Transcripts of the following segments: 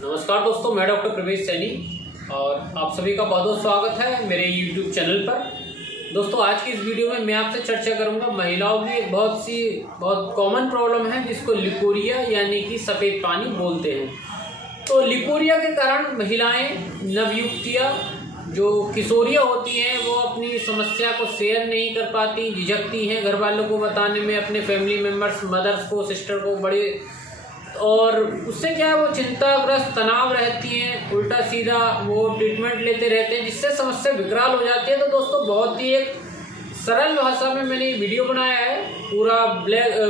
नमस्कार दोस्तों, मैं डॉक्टर प्रवेश सैनी और आप सभी का बहुत बहुत स्वागत है मेरे YouTube चैनल पर। दोस्तों, आज की इस वीडियो में मैं आपसे चर्चा करूंगा महिलाओं की एक बहुत कॉमन प्रॉब्लम है जिसको लिकोरिया यानी कि सफ़ेद पानी बोलते हैं। तो लिकोरिया के कारण महिलाएं, नवयुवतियाँ जो किशोरियाँ होती हैं वो अपनी समस्या को शेयर नहीं कर पाती, झिझकती हैं घर वालों को बताने में, अपने फैमिली मेम्बर्स, मदर्स को, सिस्टर को, बड़े, और उससे क्या है वो चिंताग्रस्त, तनाव रहती हैं, उल्टा सीधा वो ट्रीटमेंट लेते रहते हैं जिससे समस्या विकराल हो जाती है। तो दोस्तों, बहुत ही एक सरल भाषा में मैंने ये वीडियो बनाया है, पूरा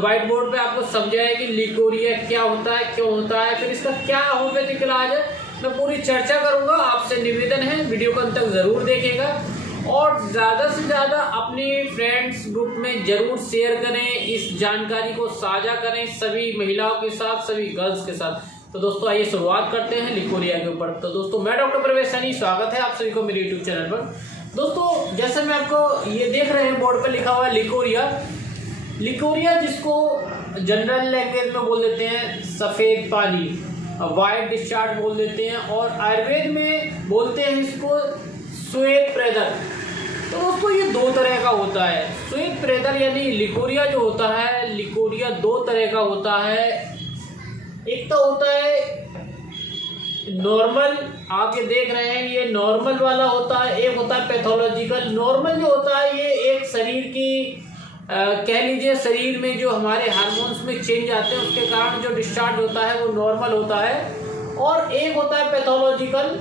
व्हाइट बोर्ड पे आपको समझाया कि लिकोरिया क्या होता है, क्यों होता है, फिर इसका क्या होम्योपैथिक इलाज है, मैं पूरी चर्चा करूंगा। आपसे निवेदन है वीडियो को अंत तक ज़रूर देखेगा और ज़्यादा से ज़्यादा अपने फ्रेंड्स ग्रुप में ज़रूर शेयर करें, इस जानकारी को साझा करें सभी महिलाओं के साथ, सभी गर्ल्स के साथ। तो दोस्तों, आइए शुरुआत करते हैं लिकोरिया के ऊपर। तो दोस्तों, मैं डॉक्टर प्रवेश सैनी, स्वागत है आप सभी को मेरे यूट्यूब चैनल पर। दोस्तों, जैसे मैं आपको ये देख रहे हैं बोर्ड पर लिखा हुआ है लिकोरिया, जिसको जनरल लैंग्वेज में बोल देते हैं सफ़ेद पानी, वाइट डिस्चार्ज बोल देते हैं, और आयुर्वेद में बोलते हैं इसको श्वेत प्रेदर। तो दोस्तों, ये दो तरह का होता है। श्वेत प्रेदर यानी लिकोरिया जो होता है, लिकोरिया दो तरह का होता है। एक तो होता है नॉर्मल, आप ये देख रहे हैं ये नॉर्मल वाला होता है, एक होता है पैथोलॉजिकल। नॉर्मल जो होता है ये एक शरीर की कह लीजिए शरीर में जो हमारे हार्मोन्स में चेंज आते हैं उसके कारण जो डिस्चार्ज होता है वो नॉर्मल होता है, और एक होता है पैथोलॉजिकल।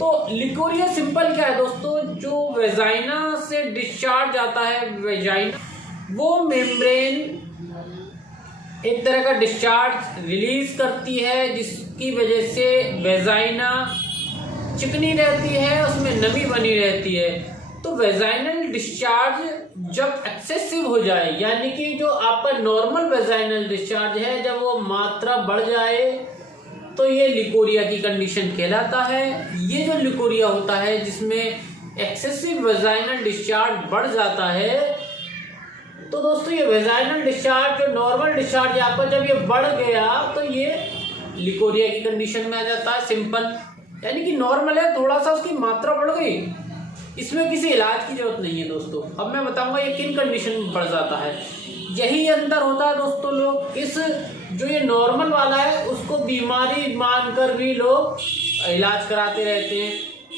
तो लिकोरिया सिंपल क्या है दोस्तों, जो वेजाइना से डिस्चार्ज आता है, वेजाइना वो मेम्ब्रेन एक तरह का डिस्चार्ज रिलीज करती है जिसकी वजह से वेजाइना चिकनी रहती है, उसमें नमी बनी रहती है। तो वेजाइनल डिस्चार्ज जब एक्सेसिव हो जाए, यानी कि जो आपका नॉर्मल वेजाइनल डिस्चार्ज है जब वो मात्रा बढ़ जाए, तो ये लिकोरिया की कंडीशन कहलाता है। ये जो लिकोरिया होता है जिसमें एक्सेसिव वेजाइनल डिस्चार्ज बढ़ जाता है, तो दोस्तों ये वेजाइनल डिस्चार्ज जो नॉर्मल डिस्चार्ज है आपका जब ये बढ़ गया तो ये लिकोरिया की कंडीशन में आ जाता है। सिंपल यानी कि नॉर्मल है, थोड़ा सा उसकी मात्रा बढ़ गई, इसमें किसी इलाज की जरूरत नहीं है दोस्तों। अब मैं बताऊंगा ये किन कंडीशन में बढ़ जाता है। यही अंतर होता है दोस्तों, लोग इस जो ये नॉर्मल वाला है उसको बीमारी मानकर भी लोग इलाज कराते रहते हैं।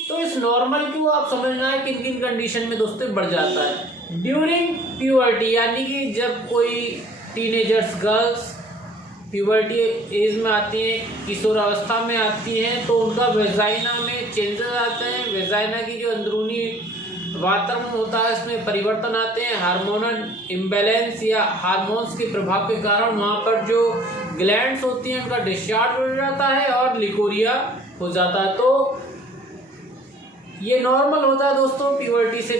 तो इस नॉर्मल को आप समझना है किन किन कंडीशन में दोस्तों बढ़ जाता है। ड्यूरिंग प्यूबर्टी, यानी कि जब कोई टीनेजर्स गर्ल्स प्यूबर्टी एज में आती हैं, किशोरावस्था में आती हैं, तो उनका वेजाइना में चेंजेस आते हैं। वेजाइना की जो अंदरूनी वातावरण होता है इसमें परिवर्तन आते हैं, हार्मोनल इम्बैलेंस या हार्मोन्स के प्रभाव के कारण वहाँ पर जो ग्लैंड्स होती हैं उनका डिस्चार्ज हो जाता है और लिकोरिया हो जाता है। तो ये नॉर्मल होता है दोस्तों, प्यूबर्टी से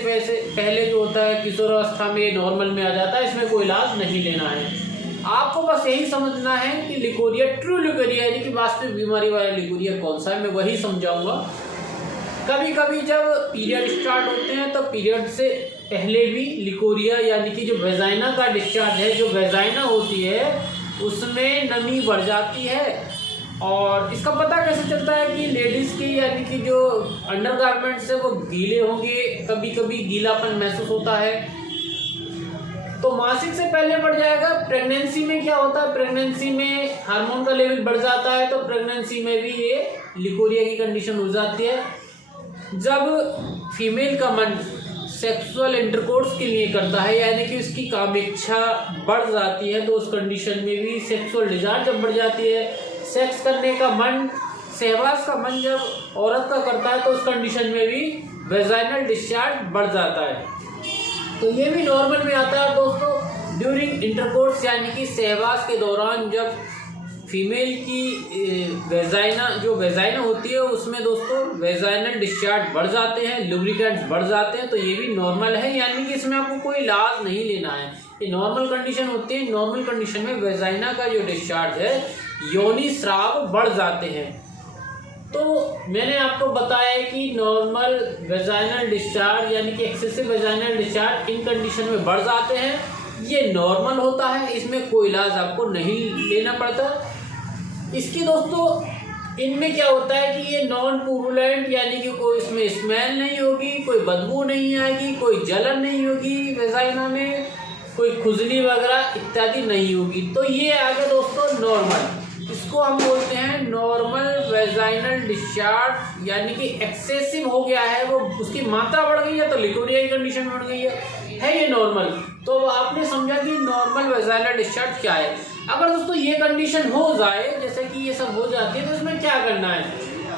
पहले जो होता है किशोरावस्था में नॉर्मल में आ जाता है, इसमें कोई इलाज नहीं लेना है। आपको बस यही समझना है कि लिकोरिया, ट्रू लिकोरिया यानी कि वास्तविक बीमारी वाला लिकोरिया कौन सा है, मैं वही समझाऊंगा। कभी कभी जब पीरियड स्टार्ट होते हैं तो पीरियड से पहले भी लिकोरिया यानी कि जो वेजाइना का डिस्चार्ज है, जो वेजाइना होती है उसमें नमी बढ़ जाती है। और इसका पता कैसे चलता है कि लेडीज़ की यानी कि जो अंडरगारमेंट्स है वो गीले होंगे, कभी कभी गीलापन महसूस होता है, तो मासिक से पहले बढ़ जाएगा। प्रेगनेंसी में क्या होता है, प्रेगनेंसी में हार्मोन का लेवल बढ़ जाता है, तो प्रेगनेंसी में भी ये लिकोरिया की कंडीशन हो जाती है। जब फीमेल का मन सेक्सुअल इंटरकोर्स के लिए करता है, यानी कि उसकी कामेच्छा बढ़ जाती है, तो उस कंडीशन में भी सेक्सुअल डिजायर जब बढ़ जाती है, सेक्स करने का मन, सहवास का मन जब औरत का करता है, तो उस कंडीशन में भी वेजाइनल डिस्चार्ज बढ़ जाता है। तो ये भी नॉर्मल में आता है दोस्तों। ड्यूरिंग इंटरकोर्स यानी कि सहवास के दौरान जब फीमेल की वेजाइना होती है उसमें दोस्तों वेजाइनल डिस्चार्ज बढ़ जाते हैं, लुब्रिकेंट्स बढ़ जाते हैं, तो ये भी नॉर्मल है, यानी कि इसमें आपको कोई इलाज नहीं लेना है। ये नॉर्मल कंडीशन होती है। नॉर्मल कंडीशन में वेजाइना का जो डिस्चार्ज है, योनि स्राव बढ़ जाते हैं। तो मैंने आपको बताया कि नॉर्मल वेजाइनल डिस्चार्ज यानी कि excessive vaginal discharge in condition में बढ़ जाते हैं, ये नॉर्मल होता है, इसमें कोई इलाज आपको नहीं लेना पड़ता। इसकी दोस्तों इनमें क्या होता है कि ये नॉन पुरुलेंट, यानी कि कोई इसमें स्मेल नहीं होगी, कोई बदबू नहीं आएगी, कोई जलन नहीं होगी वेजाइना में, कोई खुजली वगैरह इत्यादि नहीं होगी। तो ये आ गया दोस्तों नॉर्मल। इसको हम बोलते हैं नॉर्मल वेजाइनल डिस्चार्ज, यानी कि एक्सेसिव हो गया है, वो उसकी मात्रा बढ़ गई है तो लिकोरिया की कंडीशन बढ़ गई है ये नॉर्मल। तो आपने समझा कि नॉर्मल वेजाइनल डिस्चार्ज क्या है। अगर दोस्तों ये कंडीशन हो जाए, जैसे कि ये सब हो जाती है, तो इसमें क्या करना है,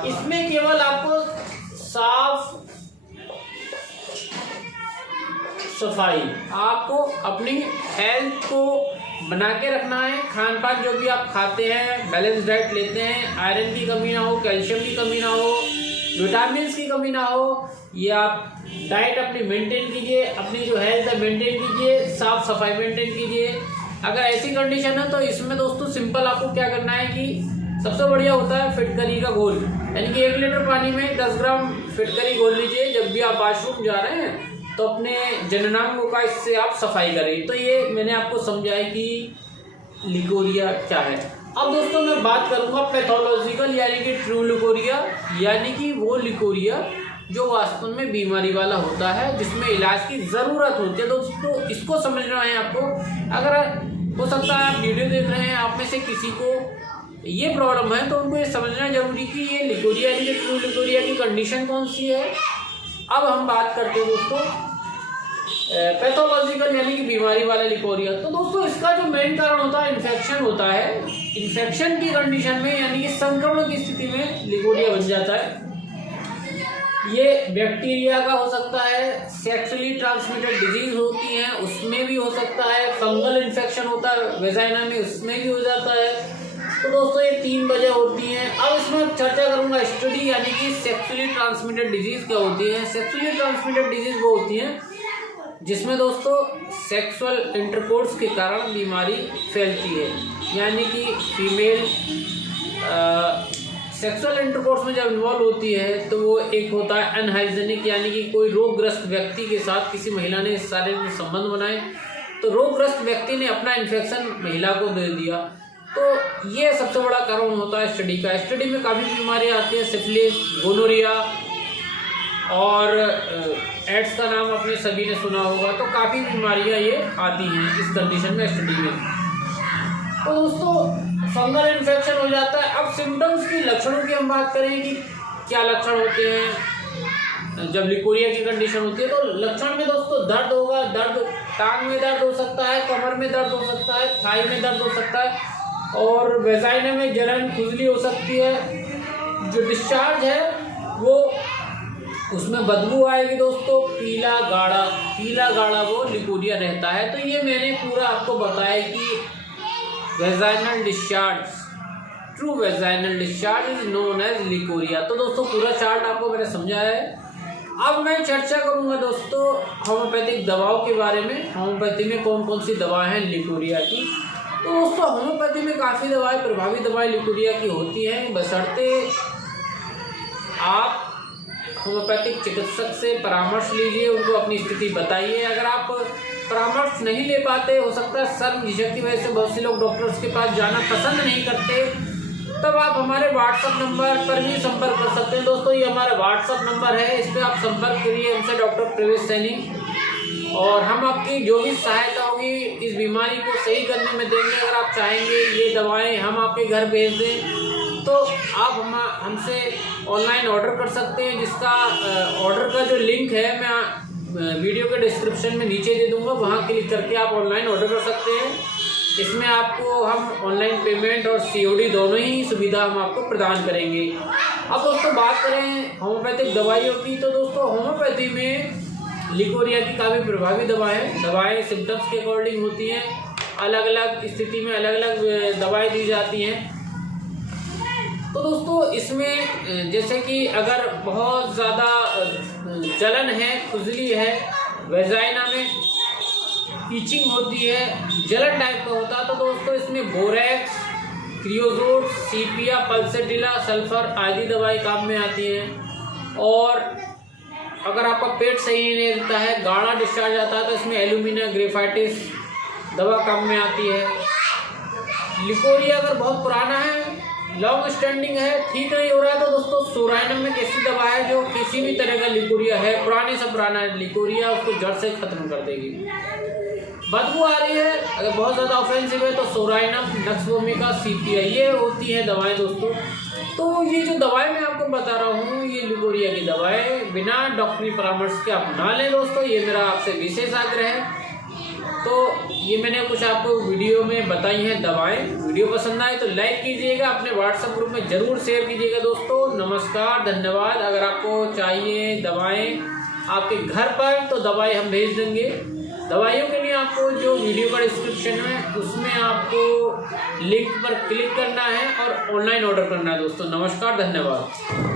इसमें केवल आपको साफ सफाई, आपको अपनी हेल्थ को बना के रखना है। खान पान जो भी आप खाते हैं, बैलेंस डाइट लेते हैं, आयरन की कमी ना हो, कैल्शियम की कमी ना हो, विटामिन की कमी ना हो, ये आप डाइट अपनी मेंटेन कीजिए, अपनी जो हेल्थ है मेंटेन कीजिए, साफ सफाई मेंटेन कीजिए। अगर ऐसी कंडीशन है तो इसमें दोस्तों सिंपल आपको क्या करना है कि सबसे बढ़िया होता है फिटकरी का घोल, यानी कि 1 लीटर पानी में 10 ग्राम फिटकरी घोल लीजिए। जब भी आप वॉशरूम जा रहे हैं तो अपने जननांगों का इससे आप सफाई करें। तो ये मैंने आपको समझाया कि लिकोरिया क्या है। अब दोस्तों मैं बात करूंगा पैथोलॉजिकल, यानी कि ट्रू लिकोरिया, यानी कि वो लिकोरिया जो वास्तव में बीमारी वाला होता है, जिसमें इलाज की ज़रूरत होती है। दोस्तों इसको समझना है आपको। अगर हो सकता है आप वीडियो देख रहे हैं, आप में से किसी को ये प्रॉब्लम है, तो उनको ये समझना जरूरी कि ये लिकोरिया, यानी कि ट्रू लिकोरिया की कंडीशन कौन सी है। अब हम बात करते हैं दोस्तों पैथोलॉजिकल, यानी कि बीमारी वाला लिकोरिया। तो दोस्तों इसका जो मेन कारण होता है इन्फेक्शन होता है। इन्फेक्शन की कंडीशन में, यानी कि संक्रमण की स्थिति में लिकोरिया बन जाता है। ये बैक्टीरिया का हो सकता है, सेक्सुअली ट्रांसमिटेड डिजीज होती हैं उसमें भी हो सकता है, फंगल इन्फेक्शन होता है वेजाइना में उसमें भी हो जाता है। तो दोस्तों ये 3 वजह होती हैं। अब इसमें चर्चा करूंगा स्टडी, यानी कि सेक्सुअली ट्रांसमिटेड डिजीज क्या होती है। सेक्सुअली ट्रांसमिटेड डिजीज वो होती हैं जिसमें दोस्तों सेक्सुअल इंटरकोर्स के कारण बीमारी फैलती है, यानी कि फीमेल सेक्सुअल इंटरकोर्स में जब इन्वॉल्व होती है तो वो एक होता है अनहाइजेनिक, यानी कि कोई रोगग्रस्त व्यक्ति के साथ किसी महिला ने शारीरिक संबंध बनाए, तो रोगग्रस्त व्यक्ति ने अपना इन्फेक्शन महिला को दे दिया। तो ये सबसे बड़ा कारण होता है स्टडी का। स्टडी में काफ़ी बीमारियाँ आती हैं, सिफिलिस, गोनोरिया और एड्स का नाम आपने सभी ने सुना होगा। तो काफ़ी बीमारियाँ ये आती हैं इस कंडीशन में स्टडी में। तो दोस्तों फंगल इन्फेक्शन हो जाता है। अब सिम्टम्स की, लक्षणों की हम बात करें कि क्या लक्षण होते हैं जब लिकोरिया की कंडीशन होती है। तो लक्षण में दोस्तों दर्द होगा, दर्द टांग में दर्द हो सकता है, कमर में दर्द हो सकता है, थाई में दर्द हो सकता है, और वेजाइना में जलन, खुजली हो सकती है। जो डिस्चार्ज है वो उसमें बदबू आएगी दोस्तों, पीला गाढ़ा वो लिकोरिया रहता है। तो ये मैंने पूरा आपको बताया कि vaginal discharge, true vaginal discharge is known as leucorrhoea. तो दोस्तों पूरा चार्ट आपको मैंने समझाया है। अब मैं चर्चा करूंगा दोस्तों होम्योपैथिक दवाओं के बारे में। होम्योपैथी में कौन कौन सी दवाएं हैं लिकोरिया की। तो दोस्तों होम्योपैथी में काफ़ी दवाएं, प्रभावी दवाएं लिकोरिया की होती हैं, बशर्ते आप होम्योपैथिक चिकित्सक से परामर्श लीजिए, उनको अपनी स्थिति बताइए। अगर आप परामर्श नहीं ले पाते, हो सकता है शर्म झिझक की वजह से बहुत से लोग डॉक्टर्स के पास जाना पसंद नहीं करते, तब आप हमारे व्हाट्सएप नंबर पर भी संपर्क कर सकते हैं। दोस्तों ये हमारा व्हाट्सएप नंबर है, इस पर आप संपर्क करिए हमसे, डॉक्टर प्रवेश सैनी, और हम आपकी जो भी सहायता होगी इस बीमारी को सही करने में देंगे। अगर आप चाहेंगे ये दवाएँ हम आपके घर भेज दें तो आप हमसे ऑनलाइन ऑर्डर कर सकते हैं, जिसका ऑर्डर का जो लिंक है मैं वीडियो के डिस्क्रिप्शन में नीचे दे दूंगा, वहाँ क्लिक करके आप ऑनलाइन ऑर्डर कर सकते हैं। इसमें आपको हम ऑनलाइन पेमेंट और COD दोनों ही सुविधा हम आपको प्रदान करेंगे। अब दोस्तों बात करें होम्योपैथिक दवाइयों की, तो दोस्तों होम्योपैथी में लिकोरिया की काफ़ी प्रभावी दवाएँ सिम्टम्स के अकॉर्डिंग होती हैं, अलग अलग स्थिति में अलग अलग दवाएँ दी जाती हैं। तो दोस्तों इसमें जैसे कि अगर बहुत ज़्यादा जलन है, खुजली है, वेजाइना में ईचिंग होती है, जलन टाइप का होता है, तो दोस्तों इसमें बोरेक्स, क्रियोजोट, सीपिया, पल्सेटिला, सल्फर आदि दवाई काम में आती हैं। और अगर आपका पेट सही नहीं रहता है, गाढ़ा डिस्चार्ज आता है, तो इसमें एल्यूमिना ग्रेफाइटिस दवा काम में आती है। लिकोरिया अगर बहुत पुराना है, लॉन्ग स्टैंडिंग है, ठीक नहीं हो रहा है, तो दोस्तों सोराइनम एक ऐसी दवा है जो किसी भी तरह का लिकोरिया है, पुराने से पुराना लिकोरिया, उसको जड़ से खत्म कर देगी। बदबू आ रही है, अगर बहुत ज़्यादा ऑफेंसिव है तो सोराइनम, नक्स वोमिका, CPI, ये होती हैं दवाएं दोस्तों। तो ये जो दवाएं मैं आपको बता रहा हूँ, ये लिकोरिया की दवाएं बिना डॉक्टरी परामर्श के आप ना लें दोस्तों, ये मेरा आपसे विशेष आग्रह है। तो ये मैंने कुछ आपको वीडियो में बताई हैं दवाएं। वीडियो पसंद आए तो लाइक कीजिएगा, अपने व्हाट्सएप ग्रुप में ज़रूर शेयर कीजिएगा दोस्तों। नमस्कार, धन्यवाद। अगर आपको चाहिए दवाएं आपके घर पर तो दवाई हम भेज देंगे। दवाइयों के लिए आपको जो वीडियो का डिस्क्रिप्शन है उसमें आपको लिंक पर क्लिक करना है और ऑनलाइन ऑर्डर करना है दोस्तों। नमस्कार, धन्यवाद।